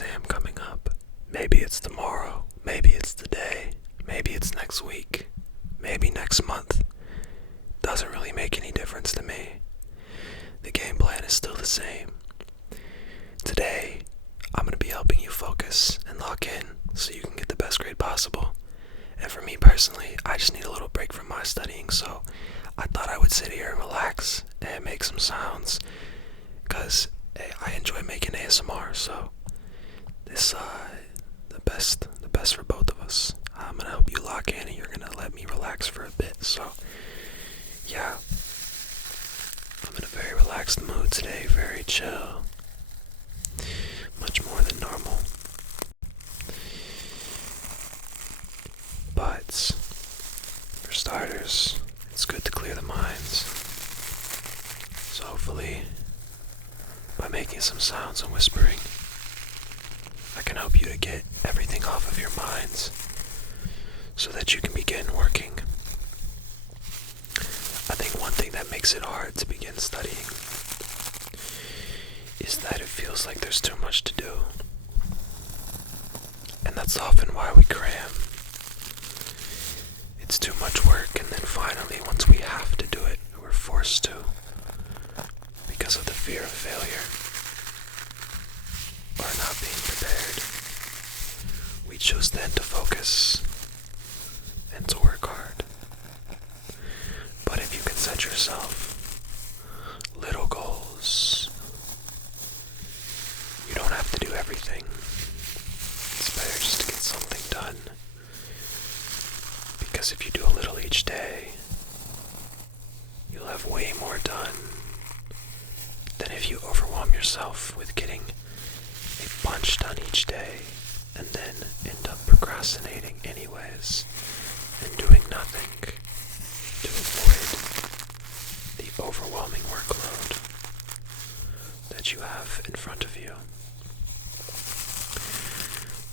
exam coming up. Maybe it's tomorrow, maybe it's today, maybe it's next week, maybe next month. Doesn't really make any difference to me. The game plan is still the same. Today, I'm going to be helping you focus and lock in so you can get the best grade possible. And for me personally, I just need a little break from my studying, so I thought I would sit here and relax and make some sounds, because I enjoy making ASMR, so this the best for both of us. I'm gonna help you lock in and you're gonna let me relax for a bit. So yeah, I'm in a very relaxed mood today, very chill, much more than normal. But for starters, it's good to clear the minds. So hopefully, by making some sounds and whispering, I can help you to get everything off of your minds so that you can begin working. I think one thing that makes it hard to begin studying is that it feels like there's too much to do. And that's often why we cram. It's too much work, and then finally, once we have to do it, we're forced to because of the fear of failure or not being prepared. We choose then to focus and to work hard. But if you can set yourself little goals, you don't have to do everything. It's better just to get something done. Because if you do a little each day, you'll have way more done than if you overwhelm yourself with getting a bunch done each day and then end up procrastinating anyways and doing nothing to avoid the overwhelming workload that you have in front of you.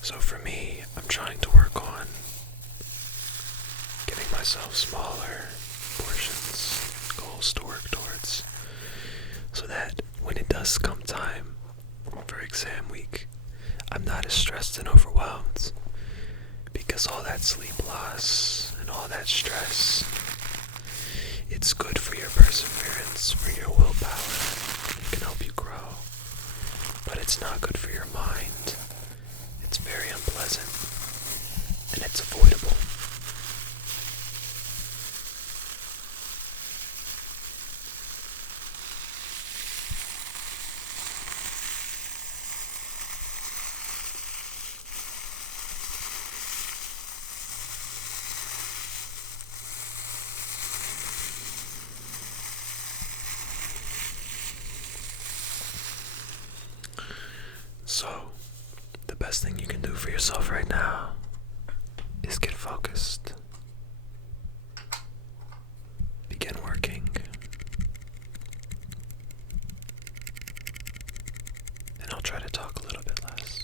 So for me, I'm trying to work on giving myself smaller portions, goals to work towards, so that when it does come time for exam week, I'm not as stressed and overwhelmed, because all that sleep loss and all that stress, it's good for your perseverance, for your willpower. It can help you grow, but it's not good for your mind. It's very unpleasant, and it's avoidable. So, the best thing you can do for yourself right now is get focused. Begin working. And I'll try to talk a little bit less.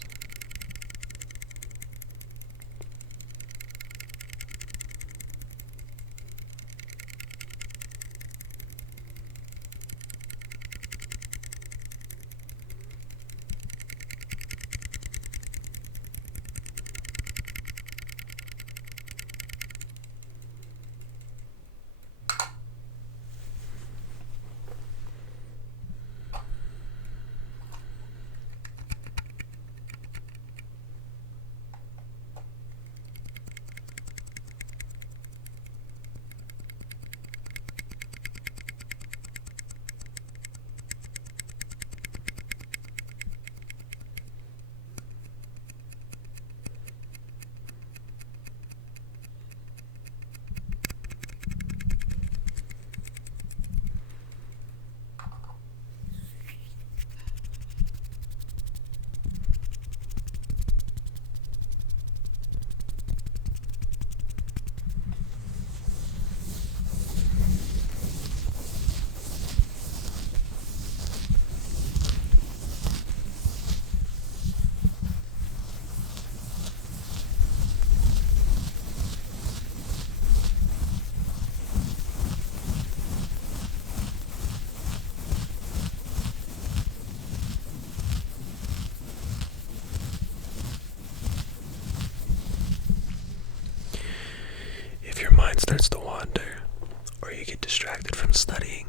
done studying,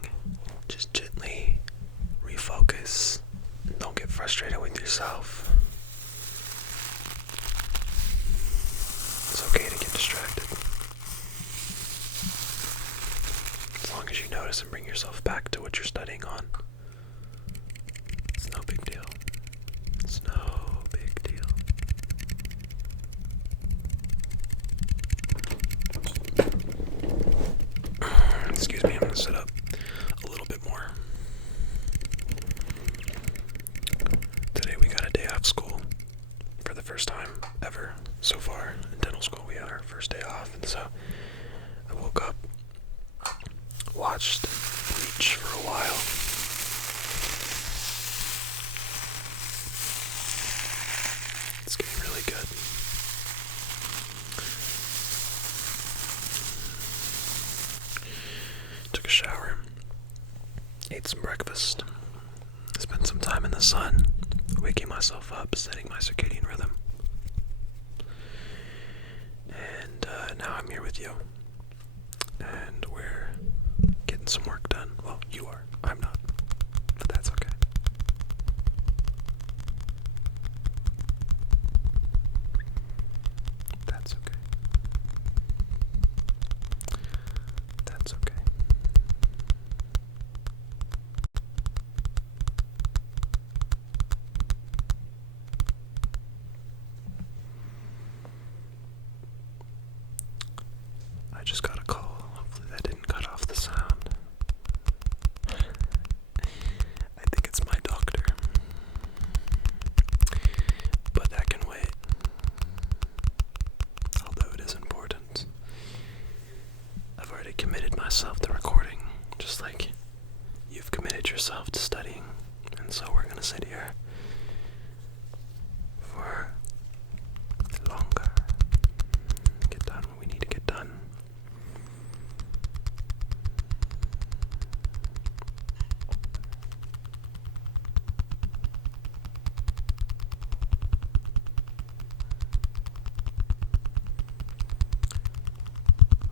just gently refocus. Don't get frustrated with yourself. It's okay to get distracted. As long as you notice and bring yourself back to what you're studying on. It's no big deal. It's no big deal. Excuse me, I'm going to sit up a little bit more. Today we got a day off school for the first time ever so far. In dental school we had our first day off, and so I woke up, watched Bleach for a while. It's getting really good. Took a shower, ate some breakfast, spent some time in the sun, waking myself up, setting my circadian rhythm. And now I'm here with you. And we're getting some work done. Well, you are. I'm not. But that's okay. That's okay. That's okay. I just got a call. Hopefully that didn't cut off the sound. I think it's my doctor. But that can wait. Although it is important. I've already committed myself to recording, just like you've committed yourself to studying. And so we're gonna sit here for longer. Get done what we need to get done.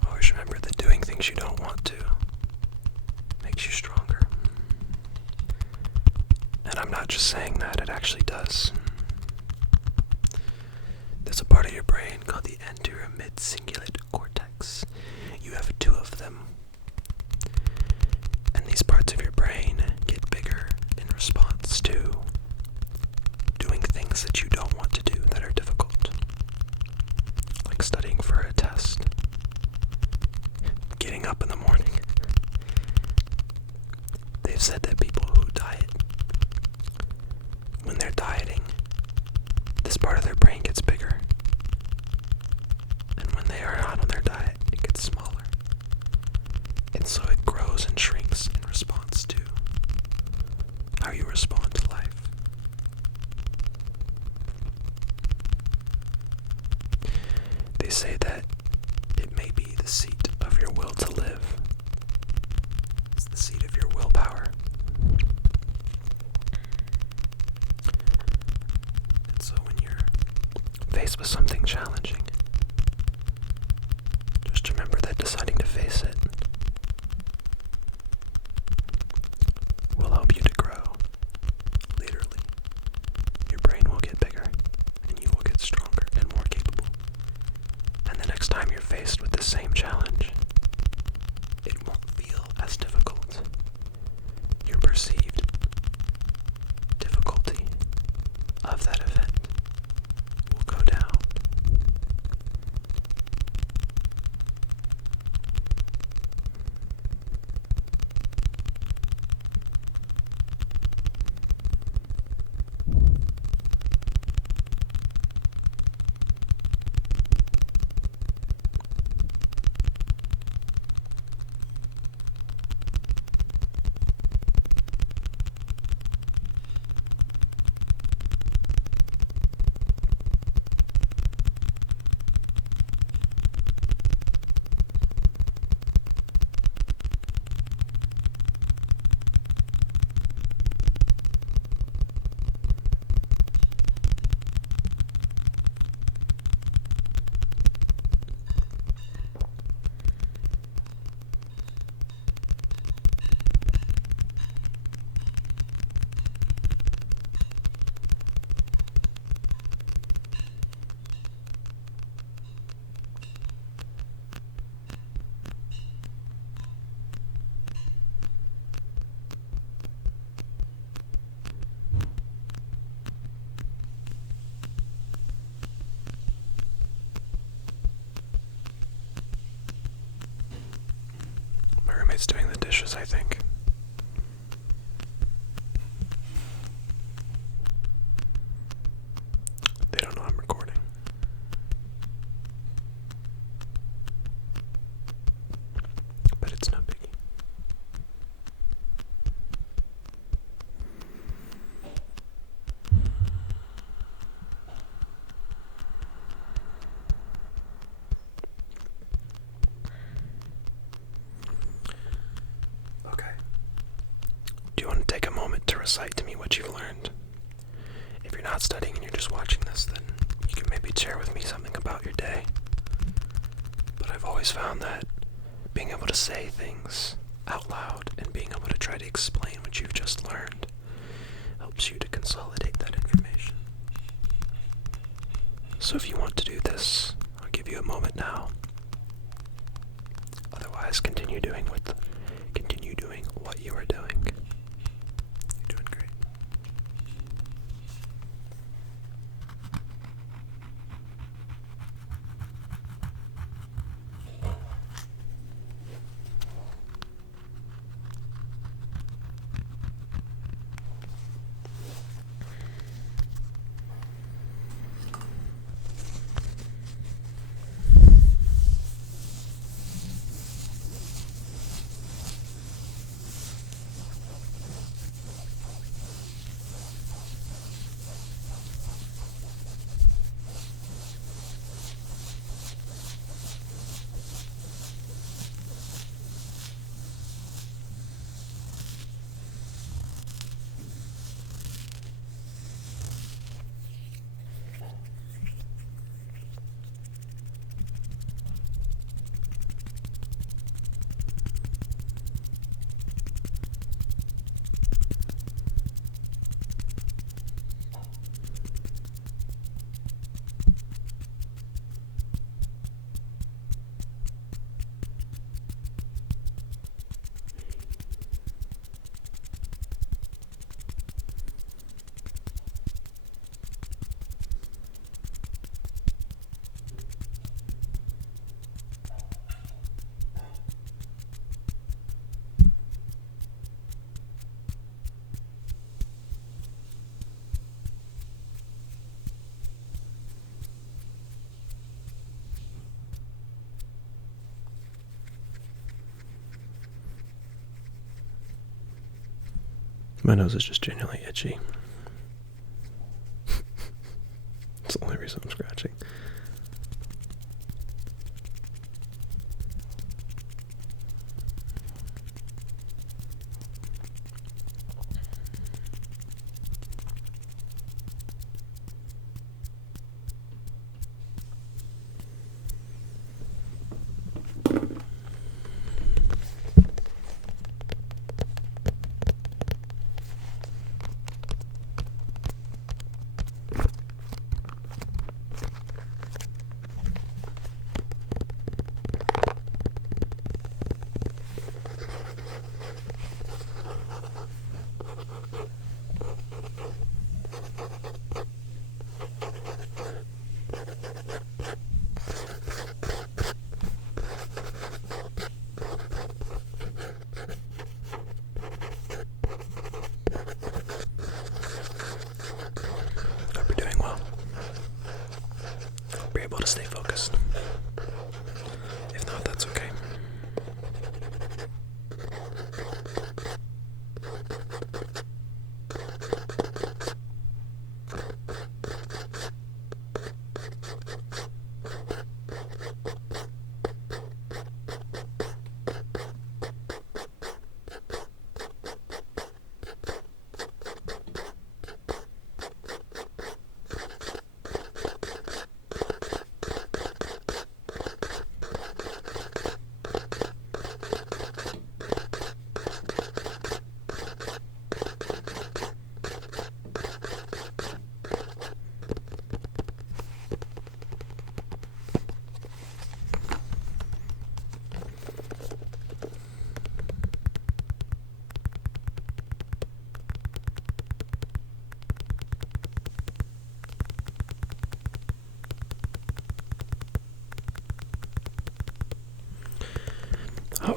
Always remember that doing things you don't want to makes you stronger. And I'm not just saying that, it actually does. There's a part of your brain called the anterior mid-cingulate cortex. You have two of them. And these parts of your brain get bigger in response to doing things that you don't want to do that are difficult. Like studying for a test. Getting up in the morning. They've said that people who diet, when they're dieting, this part of their brain gets bigger. And when they are not on their diet, it gets smaller. And so it grows and shrinks in response to how you respond to life. They say that it may be the seat of your will to live. It's the seat of your willpower. And so when you're faced with something challenging, just remember that deciding to face it will help you to grow. Literally. Your brain will get bigger, and you will get stronger and more capable. And the next time you're faced with the same challenge, it won't feel as difficult. Your perceived difficulty of that event will go down. roommate's doing the dishes, I think. They don't know I'm recording. But it's no biggie. Okay. Do you want to take a moment to recite to me what you've learned? If you're not studying and you're just watching this, then you can maybe share with me something about your day. But I've always found that being able to say things out loud and being able to try to explain what you've just learned helps you to consolidate that information. So if you want to do this, I'll give you a moment now. Otherwise, continue doing what you are doing. You're doing great. My nose is just genuinely itchy. It's the only reason I'm scratching.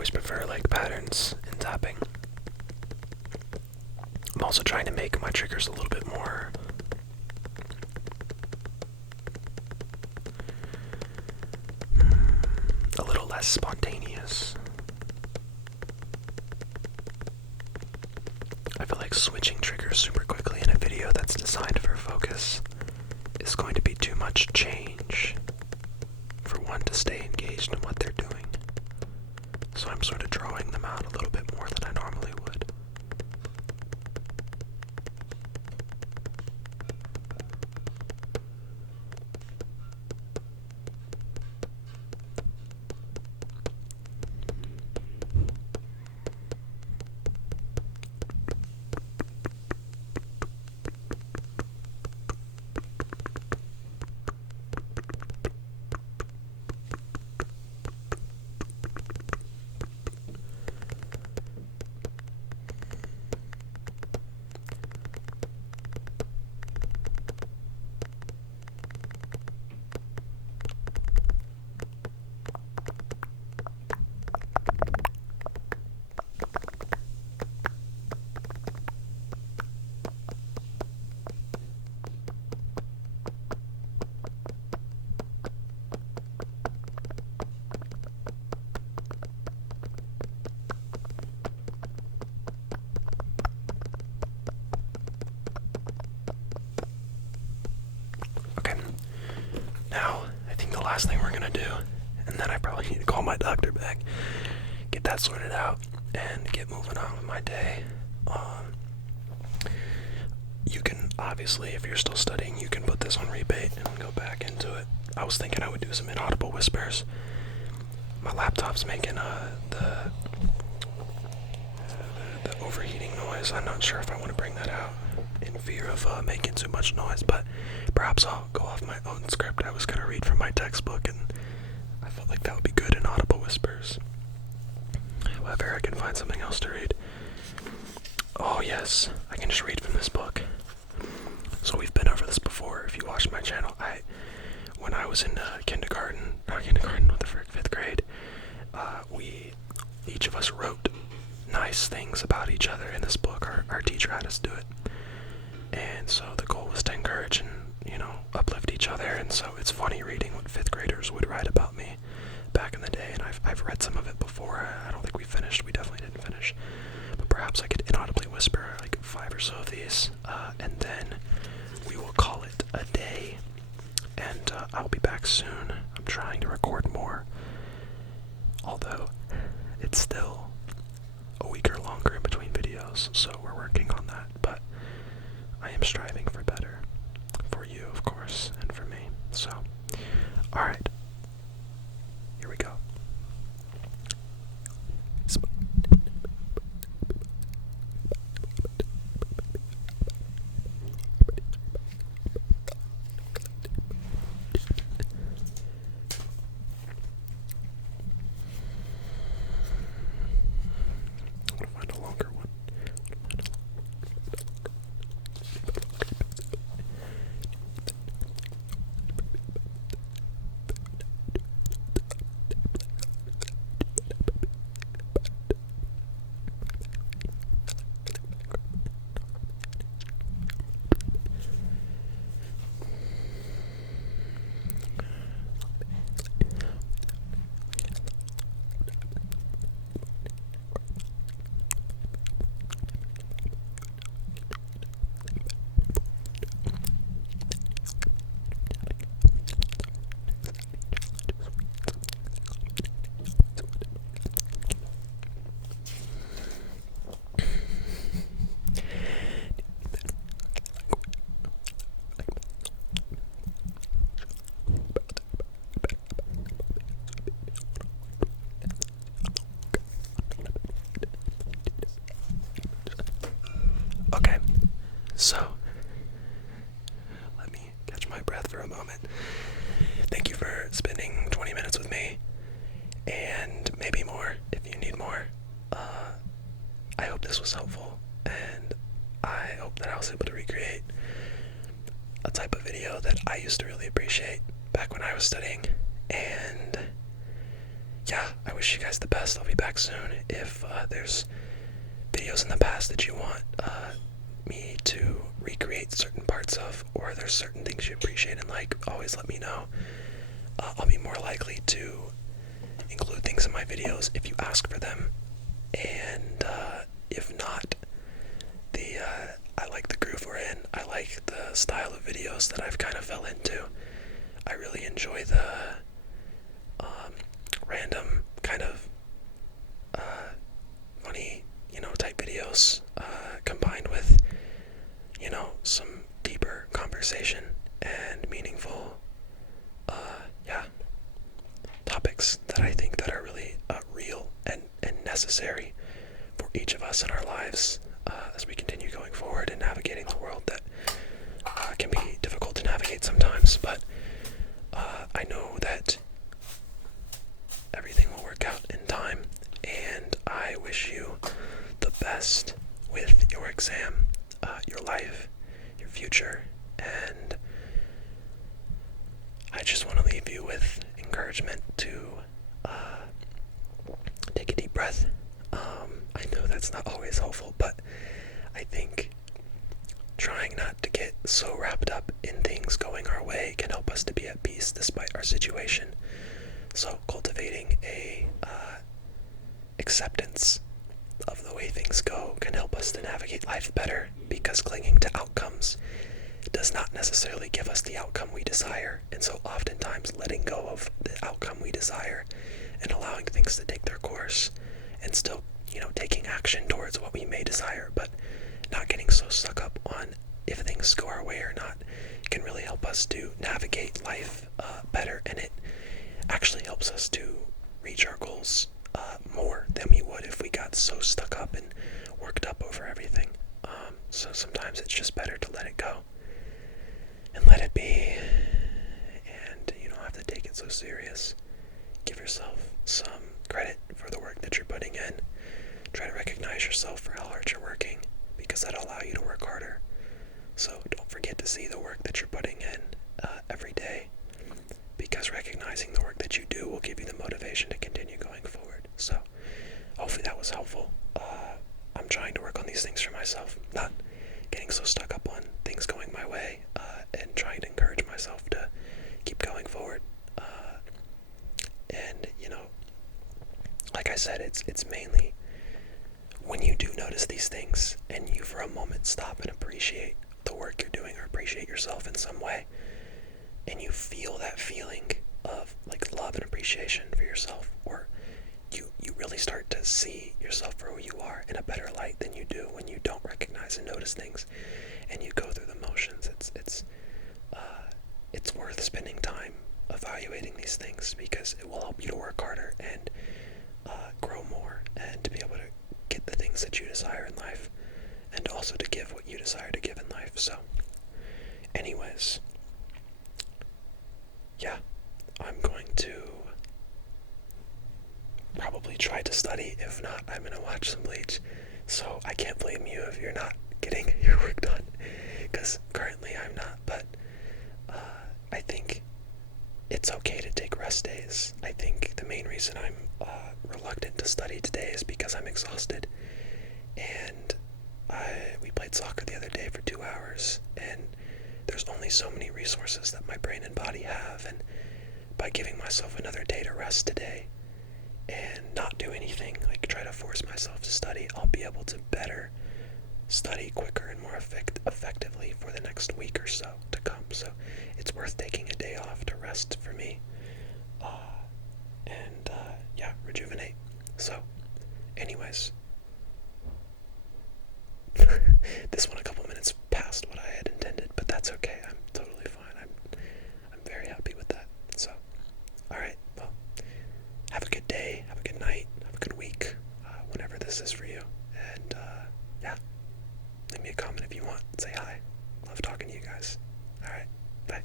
always prefer like patterns in tapping. I'm also trying to make my triggers a little bit more a little less spontaneous. I feel like switching triggers super quickly in a video that's designed for focus is going to be too much change for one to stay engaged in what they're doing. So I'm sort of drawing them out a little bit more than I normally would. Okay, now I think the last thing we're gonna do, and then I probably need to call my doctor back, get that sorted out, and get moving on with my day. You can, obviously, if you're still studying, you can put this on repeat and go back into it. I was thinking I would do some inaudible whispers. My laptop's making the overheating noise. I'm not sure if I want to bring that out in fear of making too much noise, but perhaps I'll go off my own script I was going to read from my textbook, and I felt like that would be good in audible whispers. However, I can find something else to read. Oh yes, I can just read from this book. So we've been over this before. If you watched my channel, when I was in kindergarten, what the frick, 5th grade, each of us wrote nice things about each other in this book. Our teacher had us do it. And so the goal was to encourage and, uplift each other. And so it's funny reading what 5th graders would write about me back in the day. And I've read some of it before. I don't think we finished. We definitely didn't finish. But perhaps I could inaudibly whisper like 5 or so of these. And then we will call it a day. And I'll be back soon. I'm trying to record more. Although it's still a week or longer in between videos, so we're working on that, but I am striving for better. For you, of course, and for me. So, alright. Here we go. So, let me catch my breath for a moment. Thank you for spending 20 minutes with me, and maybe more if you need more. I hope this was helpful, and I hope that I was able to recreate a type of video that I used to really appreciate back when I was studying. And yeah, I wish you guys the best. I'll be back soon. If there's videos in the past that you want me to recreate certain parts of, or there's certain things you appreciate and like, always let me know. I'll be more likely to include things in my videos if you ask for them, and if not, I like the groove we're in. I like the style of videos that I've kind of fell into. I really enjoy the random kind of funny, type videos combined with, some deeper conversation and meaningful, yeah, topics that I think that are really real and necessary for each of us in our lives as we continue going forward and navigating the world that can be difficult to navigate sometimes, but I know that everything will work out in time, and I wish you the best with your exam, your life, your future, and I just want to leave you with encouragement to take a deep breath. I know that's not always helpful, but I think trying not to get so wrapped up in things going our way can help us to be at peace despite our situation. So cultivating a acceptance of the way things go can help us to navigate life better, because clinging to outcomes does not necessarily give us the outcome we desire, and so oftentimes letting go of the outcome we desire and allowing things to take their course and still, taking action towards what we may desire, but not getting so stuck up on if things go our way or not, can really help us to navigate life better, and it actually helps us to reach our goals more than we would if we got so stuck up and worked up over everything. So sometimes it's just better to let it go and let it be, and you don't have to take it so serious. Give yourself some credit for the work that you're putting in. Try to recognize yourself for how hard you're working, because that'll allow you to work harder. So don't forget to see the work that you're putting in every day, because recognizing the work that you do will give you the motivation to continue going forward. So hopefully that was helpful. I'm trying to work on these things for myself, not getting so stuck up on things going my way, and trying to encourage myself to keep going forward. And like I said, it's mainly when you do notice these things and you for a moment stop and appreciate the work you're doing, or appreciate yourself in some way, and you feel that feeling of like love and appreciation for yourself, or you really start to see yourself for who you are in a better light than you do when you don't recognize and notice things and you go through the motions. It's worth spending time evaluating these things, because it will help you to work harder and grow more, and to be able to get the things that you desire in life, and also to give what you desire to give in life. So anyways, yeah, I'm going to probably try to study. If not, I'm going to watch some Bleach. So I can't blame you if you're not getting your work done, because currently I'm not. But I think it's okay to take rest days. I think the main reason I'm reluctant to study today is because I'm exhausted. And we played soccer the other day for 2 hours, and there's only so many resources that my brain and body have, and by giving myself another day to rest today and not do anything, like try to force myself to study, I'll be able to better study quicker and more effectively for the next week or so to come. So it's worth taking a day off to rest for me, and rejuvenate. So anyways, this went a couple minutes past what I had intended, but that's okay. I'm totally fine. I'm very happy with that. So, alright, well, have a good day, have a good night, have a good week, whenever this is for you. And, leave me a comment if you want. Say hi. Love talking to you guys. Alright, bye.